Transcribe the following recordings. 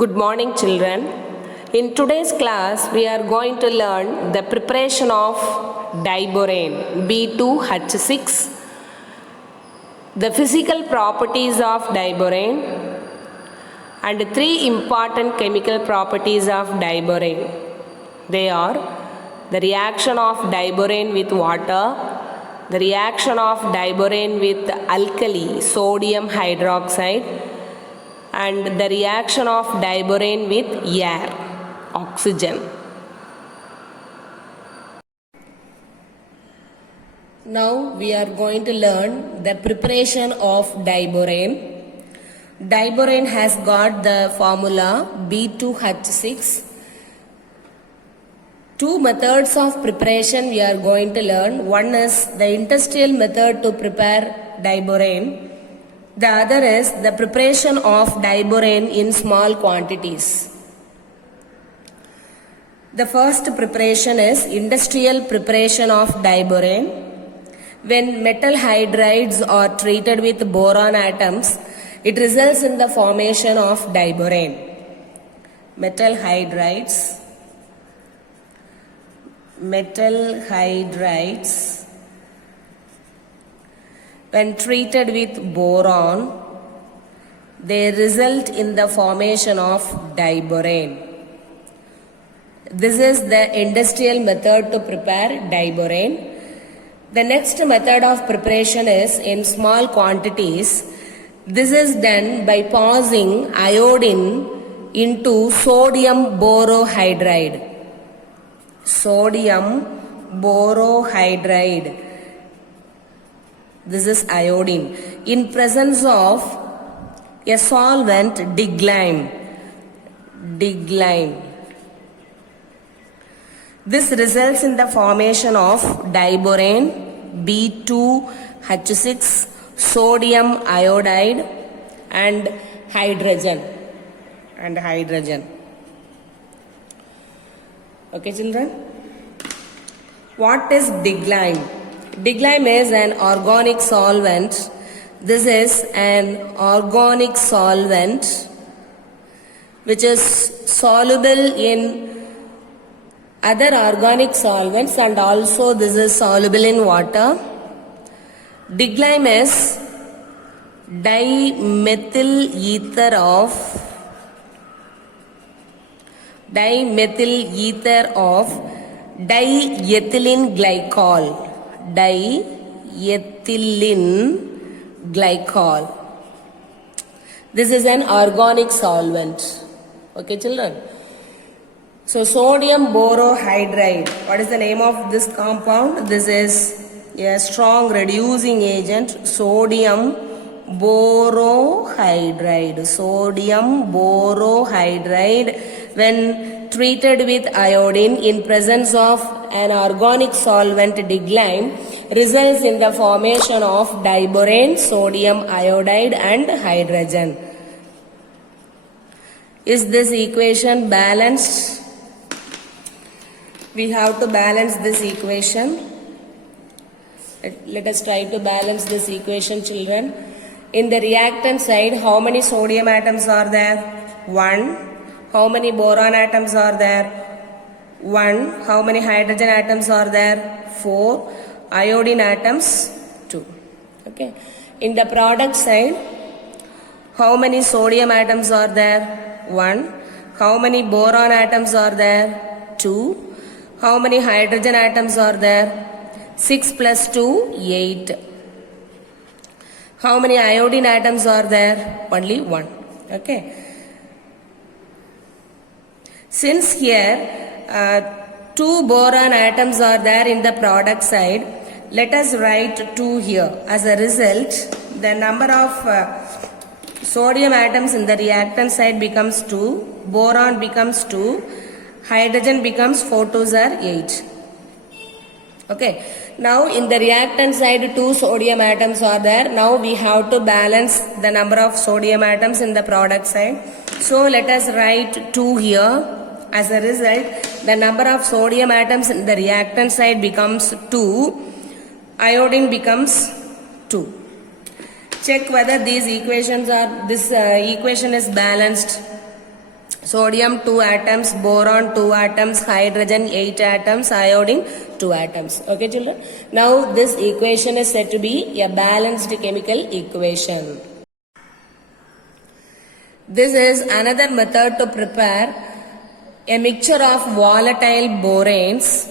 Good morning, children. In today's class, we are going to learn the preparation of diborane B2H6, the physical properties of diborane, and three important chemical properties of diborane. They are the reaction of diborane with water, the reaction of diborane with alkali, sodium hydroxide, and the reaction of diborane with air, oxygen. Now we are going to learn the preparation of diborane. Diborane has got the formula B2H6. Two methods of preparation we are going to learn. One is the industrial method to prepare diborane. The other is the preparation of diborane in small quantities. The first preparation is industrial preparation of diborane. When metal hydrides are treated with boron atoms, it results in the formation of diborane. Metal hydrides when treated with boron, they result in the formation of diborane. This is the industrial method to prepare diborane. The next method of preparation is in small quantities. This is done by passing iodine into sodium borohydride. This is iodine. In presence of a solvent diglime. This results in the formation of diborane, B2H6, sodium iodide and hydrogen. Okay, children? What is diglime? Diglime is an organic solvent. This is an organic solvent which is soluble in other organic solvents, and also this is soluble in water. Diglime is dimethyl ether of diethylene glycol. This is an organic solvent. Okay, children? So, sodium borohydride. What is the name of this compound? This is a strong reducing agent, sodium borohydride. When treated with iodine in presence of an organic solvent diglime, results in the formation of diborane, sodium iodide and hydrogen. Is this equation balanced? We have to balance this equation. Let us try to balance this equation, children. In the reactant side, how many sodium atoms are there? 1. How many boron atoms are there? 1. How many hydrogen atoms are there? 4. Iodine atoms? 2. Okay. In the product side, how many sodium atoms are there? 1. How many boron atoms are there? 2. How many hydrogen atoms are there? 6 plus 2, 8. How many iodine atoms are there? Only 1. Okay. Since here 2 boron atoms are there in the product side, let us write 2 here. As a result, the number of sodium atoms in the reactant side becomes 2, boron becomes 2, hydrogen becomes 4 2s are 8. Okay. Now in the reactant side 2 sodium atoms are there. Now we have to balance the number of sodium atoms in the product side. So let us write 2 here. As a result, the number of sodium atoms in the reactant side becomes 2. Iodine becomes 2. Check whether these equations are, this equation is balanced. Sodium 2 atoms, boron 2 atoms, hydrogen 8 atoms, iodine 2 atoms. Okay children. Now this equation is said to be a balanced chemical equation. This is another method to prepare a mixture of volatile boranes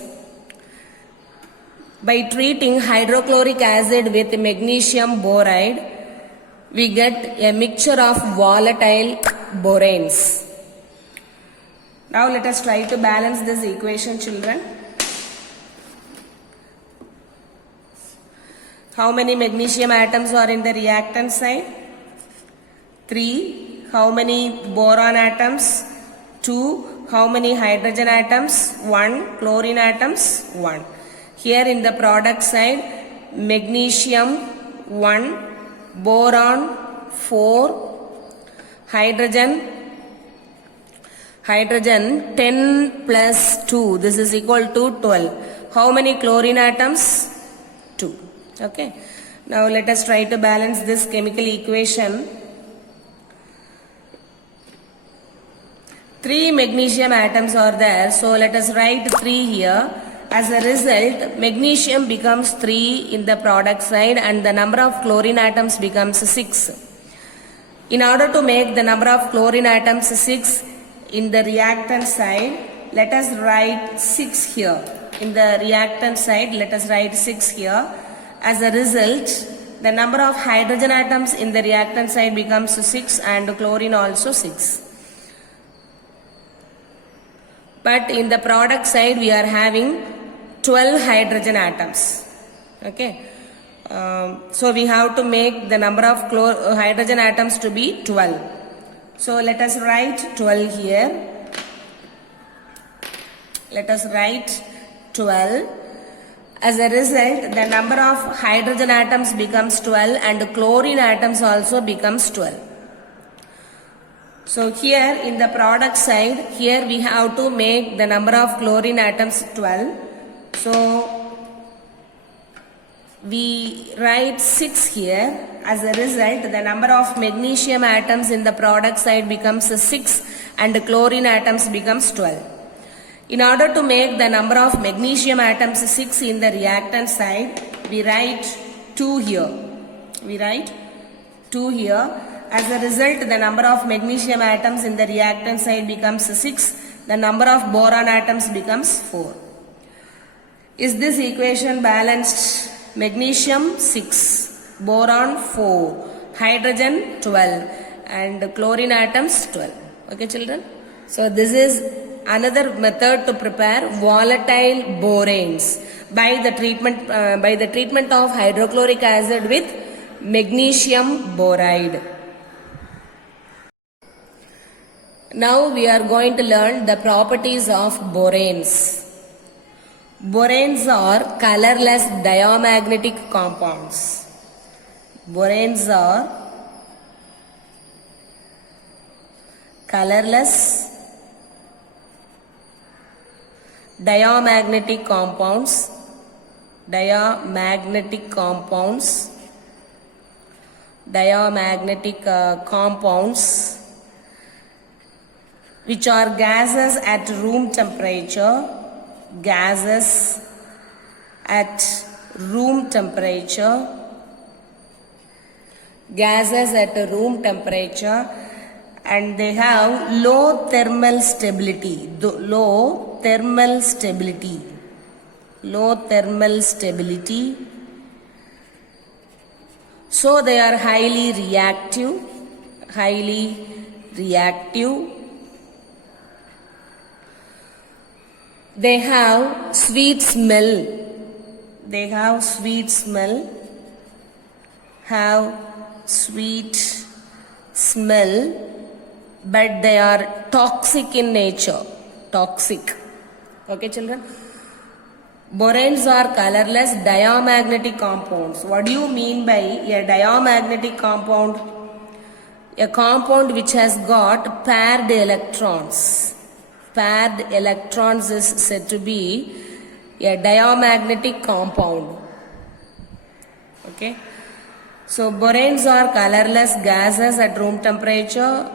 by treating hydrochloric acid with magnesium boride. We get a mixture of volatile boranes. Now let us try to balance this equation children. How many magnesium atoms are in the reactant side? 3. How many boron atoms? 2. How many hydrogen atoms? 1. Chlorine atoms? 1. Here in the product side, magnesium 1, boron 4, hydrogen 10 plus 2, this is equal to 12. How many chlorine atoms? 2. Okay. Now let us try to balance this chemical equation. 3 magnesium atoms are there, so let us write 3 here. As a result, magnesium becomes 3 in the product side and the number of chlorine atoms becomes 6. In order to make the number of chlorine atoms 6 in the reactant side, let us write 6 here. In the reactant side, let us write 6 here. As a result, the number of hydrogen atoms in the reactant side becomes 6 and chlorine also 6. But in the product side, we are having 12 hydrogen atoms. Okay. So we have to make the number of hydrogen atoms to be 12. So let us write 12 here. Let us write 12. As a result, the number of hydrogen atoms becomes 12 and chlorine atoms also becomes 12. So here in the product side, here we have to make the number of chlorine atoms 12. So we write 6 here. As a result, the number of magnesium atoms in the product side becomes 6 and chlorine atoms becomes 12. In order to make the number of magnesium atoms 6 in the reactant side, we write 2 here. We write 2 here. As a result, the number of magnesium atoms in the reactant side becomes 6. The number of boron atoms becomes 4. Is this equation balanced? Magnesium 6, boron 4, hydrogen 12 and chlorine atoms 12. Okay children? So this is another method to prepare volatile boranes by the treatment of hydrochloric acid with magnesium boride. Now we are going to learn the properties of boranes. Boranes are colorless diamagnetic compounds. Boranes are colorless diamagnetic compounds. Diamagnetic compounds which are gases at room temperature. Gases at room temperature. Gases at room temperature, and they have low thermal stability. Low thermal stability. So they are highly reactive. They have sweet smell. But they are toxic in nature. Okay children? Boranes are colorless diamagnetic compounds. What do you mean by a diamagnetic compound? A compound which has got paired electrons. Paired electrons is said to be a diamagnetic compound. Okay. So boranes are colorless gases at room temperature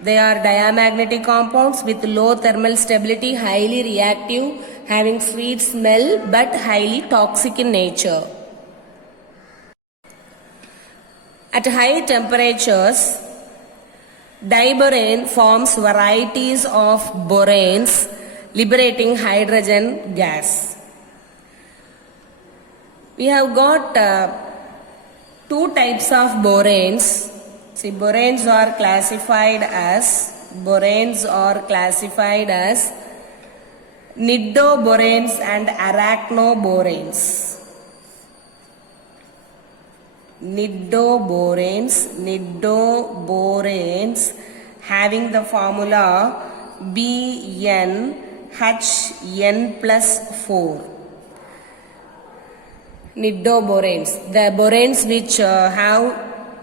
They are diamagnetic compounds with low thermal stability, highly reactive, having sweet smell but highly toxic in nature. At high temperatures, diborane forms varieties of boranes, liberating hydrogen gas. We have got two types of boranes. See, boranes are classified as nidoboranes and arachnoboranes. Nidoboranes having the formula BnHn+4. Nidoboranes. The boranes which have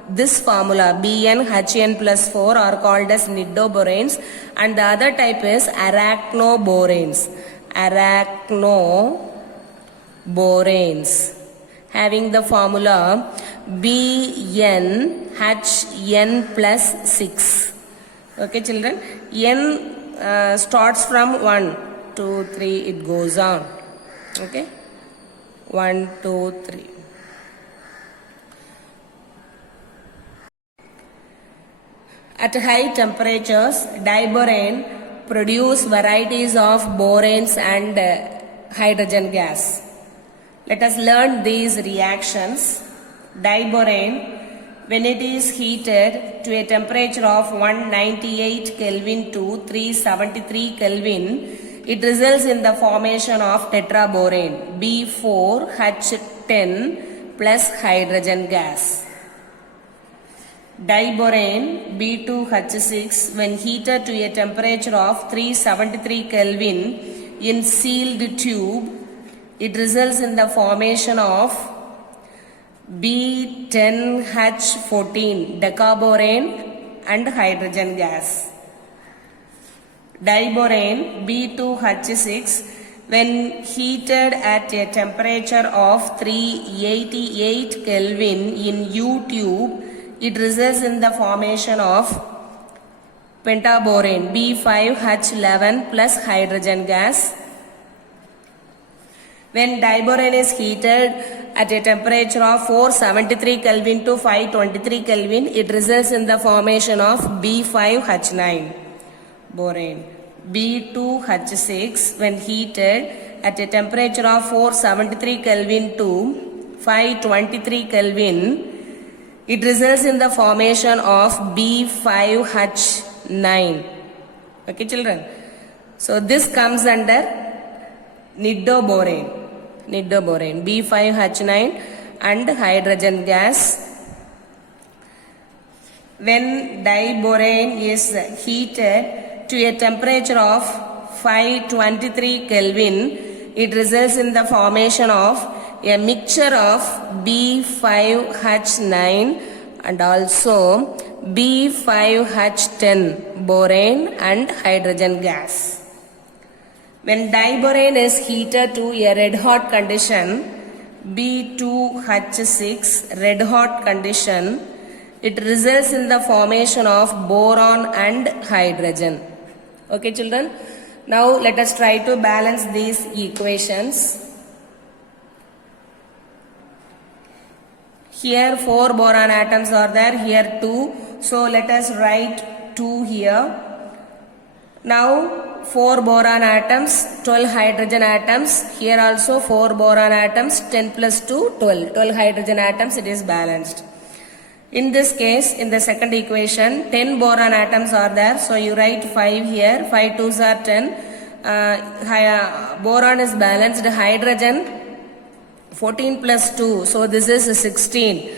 this formula BnHn+4 are called as nidoboranes, and the other type is arachnoboranes. Arachnoboranes having the formula BnHn+6. Okay, children. N starts from 1, 2, 3, it goes on. Okay. 1, 2, 3. At high temperatures, diborane produce varieties of boranes and hydrogen gas. Let us learn these reactions. Diborane, when it is heated to a temperature of 198 Kelvin to 373 Kelvin, it results in the formation of tetraborane B4H10 plus hydrogen gas. Diborane B2H6, when heated to a temperature of 373 Kelvin in sealed tube, it results in the formation of B10H14 decaborane and hydrogen gas. Diborane B2H6, when heated at a temperature of 388 Kelvin in U tube, it results in the formation of pentaborane B5H11 plus hydrogen gas. When diborane is heated at a temperature of 473 Kelvin to 523 Kelvin, it results in the formation of B5H9 borane. B2H6, when heated at a temperature of 473 Kelvin to 523 Kelvin, it results in the formation of B5H9. Okay, children. So this comes under nidoborane. B5H9 and hydrogen gas. When diborane is heated to a temperature of 523 Kelvin, it results in the formation of a mixture of B5H9 and also B5H10 borane and hydrogen gas. When diborane is heated to a red hot condition, B2H6 red hot condition, it results in the formation of boron and hydrogen. Okay, children. Now let us try to balance these equations. Here 4 boron atoms are there, here 2. So let us write 2 here. Now 4 boron atoms, 12 hydrogen atoms. Here also 4 boron atoms, 10 plus 2, 12. 12 hydrogen atoms, it is balanced. In this case, in the second equation, 10 boron atoms are there. So you write 5 here, 5 2s are 10. Boron is balanced, hydrogen 14 plus 2, so this is 16.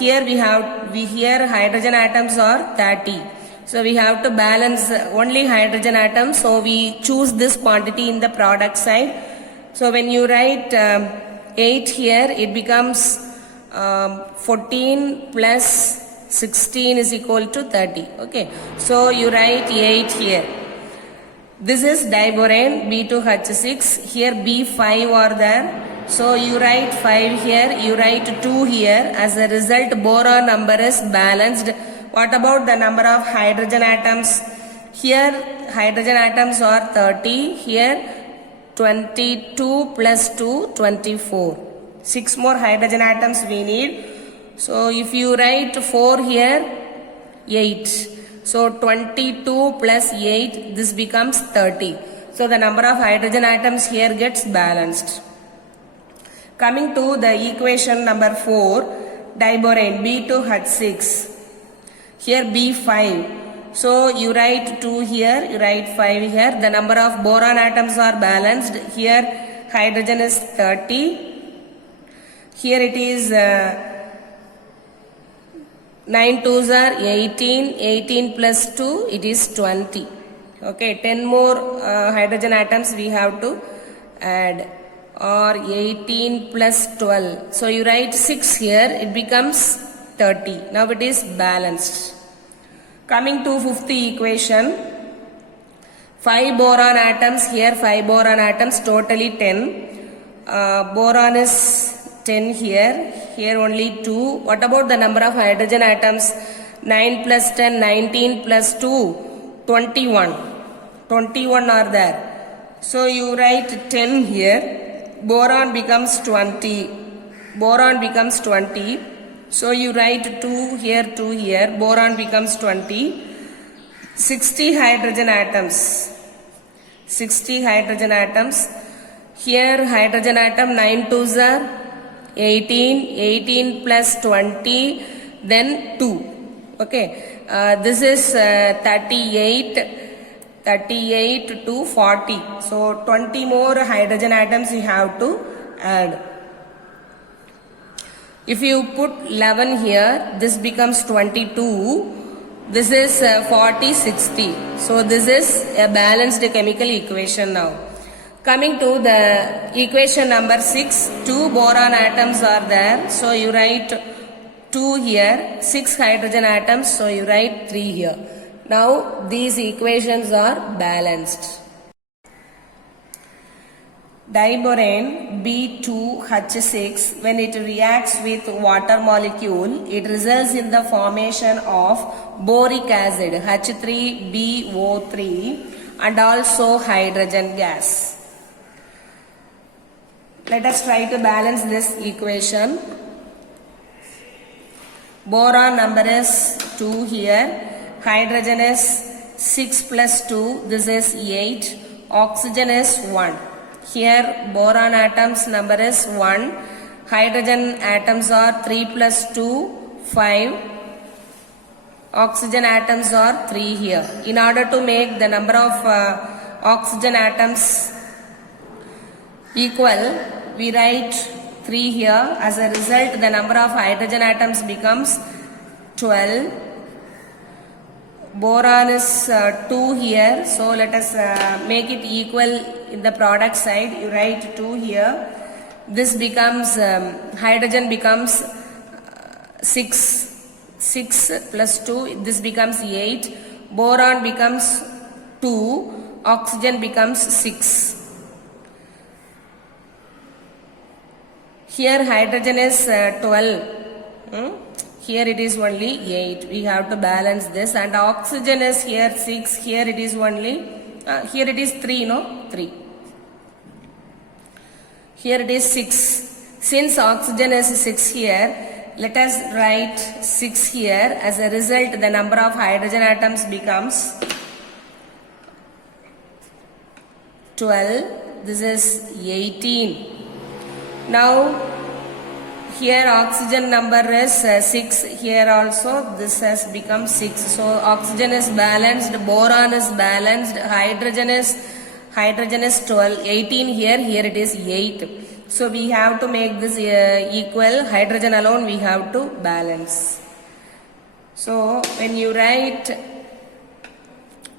Here here hydrogen atoms are 30. So we have to balance only hydrogen atoms. So we choose this quantity in the product side. So when you write 8 here, it becomes 14 plus 16 is equal to 30. Okay. So you write 8 here. This is diborane B2H6. Here B5 are there. So you write 5 here, you write 2 here. As a result, boron number is balanced. What about the number of hydrogen atoms? Here hydrogen atoms are 30. Here 22 plus 2, 24. 6 more hydrogen atoms we need. So if you write 4 here, 8. So 22 plus 8, this becomes 30. So the number of hydrogen atoms here gets balanced. Coming to the equation number 4, diborane B2H6. Here B5. So you write 2 here, you write 5 here. The number of boron atoms are balanced. Here hydrogen is 30. Here it is 9 2s are 18. 18 plus 2, it is 20. Okay, 10 more hydrogen atoms we have to add. Or 18 plus 12. So you write 6 here, it becomes 30. Now it is balanced. Coming to fifth equation, 5 boron atoms, here 5 boron atoms, totally 10. Boron is 10 here, here only 2. What about the number of hydrogen atoms? 9 plus 10, 19 plus 2, 21. 21 are there. So you write 10 here. Boron becomes 20. Boron becomes 20. So you write 2 here, 2 here. Boron becomes 20. 60 hydrogen atoms. 60 hydrogen atoms. Here hydrogen atom 9 2s are 18. 18 plus 20. Then 2. Okay. This is 38. 38 to 40. So 20 more hydrogen atoms you have to add. If you put 11 here, this becomes 22. This is 40, 60. So this is a balanced chemical equation now. Coming to the equation number 6, 2 boron atoms are there. So you write 2 here, 6 hydrogen atoms. So you write 3 here. Now these equations are balanced. Diborane B2H6, when it reacts with water molecule, it results in the formation of boric acid H3BO3 and also hydrogen gas. Let us try to balance this equation. Boron number is 2 here. Hydrogen is 6 plus 2, this is 8. Oxygen is 1. Here boron atoms number is 1. Hydrogen atoms are 3 plus 2, 5. Oxygen atoms are 3 here. In order to make the number of oxygen atoms equal, we write 3 here. As a result, the number of hydrogen atoms becomes 12. Boron is 2 here, so let us make it equal in the product side. You write 2 here. This becomes, hydrogen becomes 6. 6 plus 2, this becomes 8. Boron becomes 2. Oxygen becomes 6. Here hydrogen is 12. Here it is only 8. We have to balance this. And oxygen is here 6. Here it is only, here it is 3, no? 3. Here it is 6. Since oxygen is 6 here, let us write 6 here. As a result, the number of hydrogen atoms becomes 12. This is 18. Now, here oxygen number is 6. Here also this has become 6. So oxygen is balanced, boron is balanced, hydrogen is 12. 18 here, here it is 8. So we have to make this equal. Hydrogen alone we have to balance. So when you write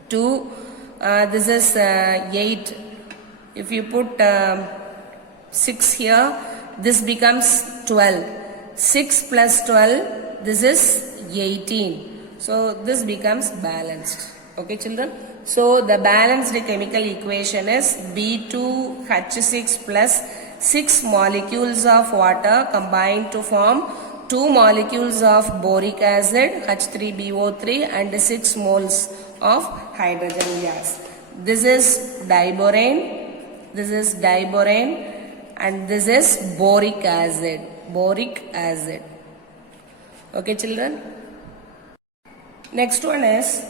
2, this is 8. If you put 6 here, this becomes 12. 6 plus 12, this is 18. So this becomes balanced. Okay, children? So the balanced chemical equation is B2H6 plus 6 molecules of water combined to form 2 molecules of boric acid H3BO3 and 6 moles of hydrogen gas. This is diborane, this is diborane, and this is boric acid. Boric acid. Okay, children? Next one is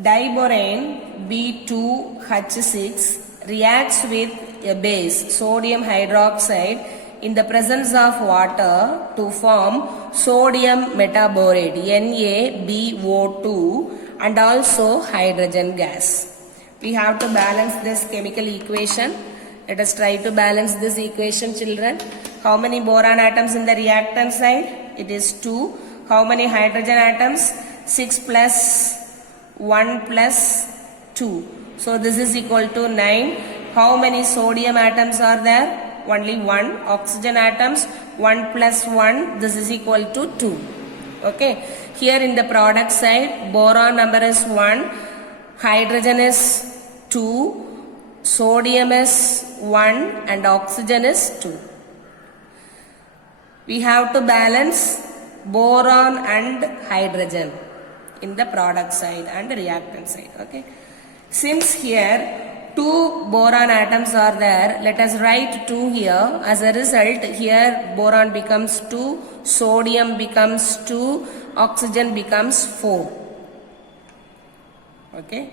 diborane B2H6 reacts with a base sodium hydroxide in the presence of water to form sodium metaborate NaBO2 and also hydrogen gas. We have to balance this chemical equation. Let us try to balance this equation, children. How many boron atoms in the reactant side? It is 2. How many hydrogen atoms? 6 plus 1 plus 2. So this is equal to 9. How many sodium atoms are there? Only 1. Oxygen atoms 1 plus 1. This is equal to 2. Okay. Here in the product side, boron number is 1. Hydrogen is 2. Sodium is 1 and oxygen is 2. We have to balance boron and hydrogen in the product side and reactant side. Okay. Since here 2 boron atoms are there, let us write 2 here. As a result, here boron becomes 2, sodium becomes 2, oxygen becomes 4. Okay.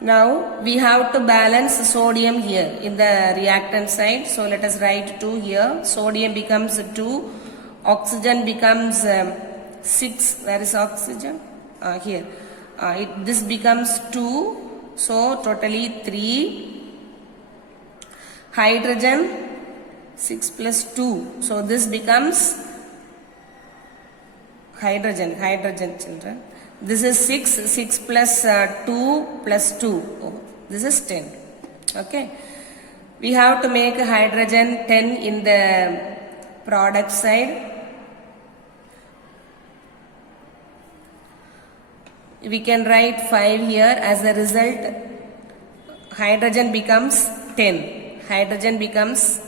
Now we have to balance sodium here in the reactant side. So let us write 2 here. Sodium becomes 2. Oxygen becomes 6. Where is oxygen? Here. This becomes 2. So totally 3. Hydrogen 6 plus 2. So this becomes hydrogen children. This is 6. 6 plus 2 plus 2. Oh, this is 10. Okay. We have to make hydrogen 10 in the product side. We can write 5 here. As a result, hydrogen becomes 10. Hydrogen becomes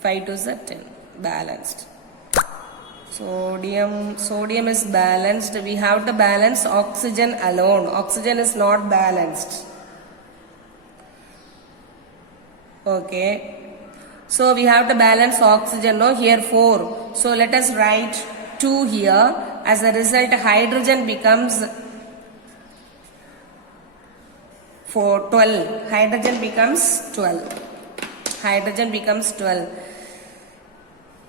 5 to the 10. Balanced. Sodium is balanced. We have to balance oxygen alone. Oxygen is not balanced. Okay. So we have to balance oxygen. No, here 4. So let us write 2 here. As a result, hydrogen becomes 12. Hydrogen becomes 12. Hydrogen becomes 12.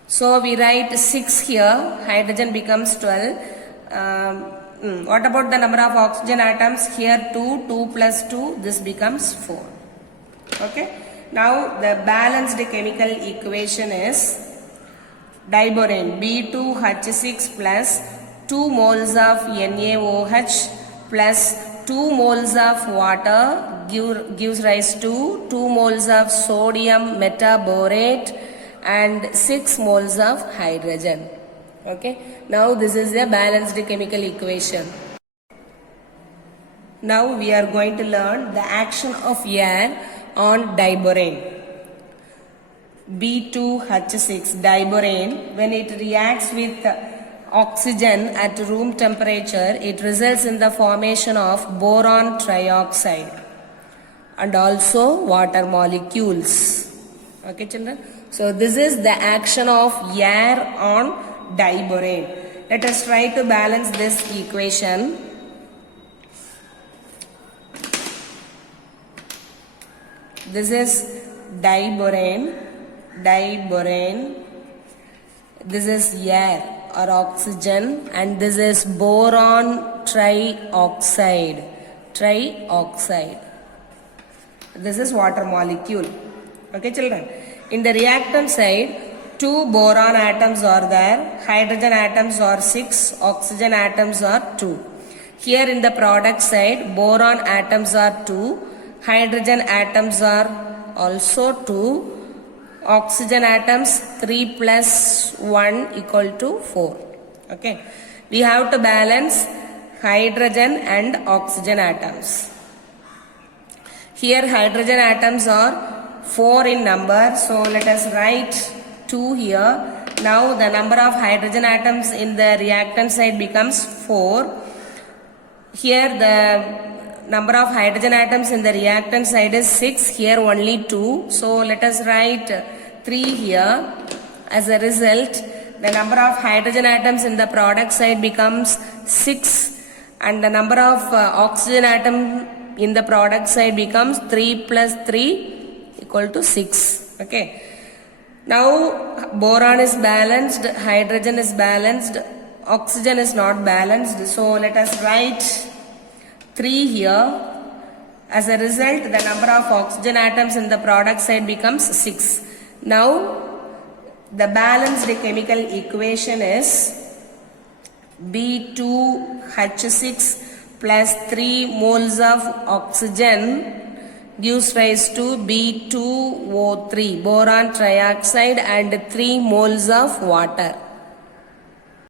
So we write 6 here. Hydrogen becomes 12. What about the number of oxygen atoms? Here 2. 2 plus 2. This becomes 4. Okay. Now the balanced chemical equation is diborane B2H6 plus 2 moles of NaOH plus 2 moles of water gives rise to 2 moles of sodium metaborate and 6 moles of hydrogen. Okay. Now this is a balanced chemical equation. Now we are going to learn the action of air on diborane. B2H6 diborane, when it reacts with oxygen at room temperature, it results in the formation of boron trioxide and also water molecules. Okay, children. So this is the action of air on diborane. Let us try to balance this equation. This is diborane. This is air or oxygen, and this is boron trioxide. This is water molecule. Okay, children. In the reactant side, 2 boron atoms are there. Hydrogen atoms are 6. Oxygen atoms are 2. Here in the product side, boron atoms are 2. Hydrogen atoms are also 2. Oxygen atoms 3 plus 1 equal to 4. Okay. We have to balance hydrogen and oxygen atoms. Here hydrogen atoms are 4 in number. So let us write 2 here. Now the number of hydrogen atoms in the reactant side becomes 4. Here the number of hydrogen atoms in the reactant side is 6. Here only 2. So let us write 3 here. As a result, the number of hydrogen atoms in the product side becomes 6 and the number of oxygen atom in the product side becomes 3 plus 3 equal to 6. Okay. Now boron is balanced, hydrogen is balanced, oxygen is not balanced. So let us write 3 here. As a result, the number of oxygen atoms in the product side becomes 6. Now the balanced chemical equation is B2H6 plus 3 moles of oxygen gives rise to B2O3, boron trioxide, and 3 moles of water.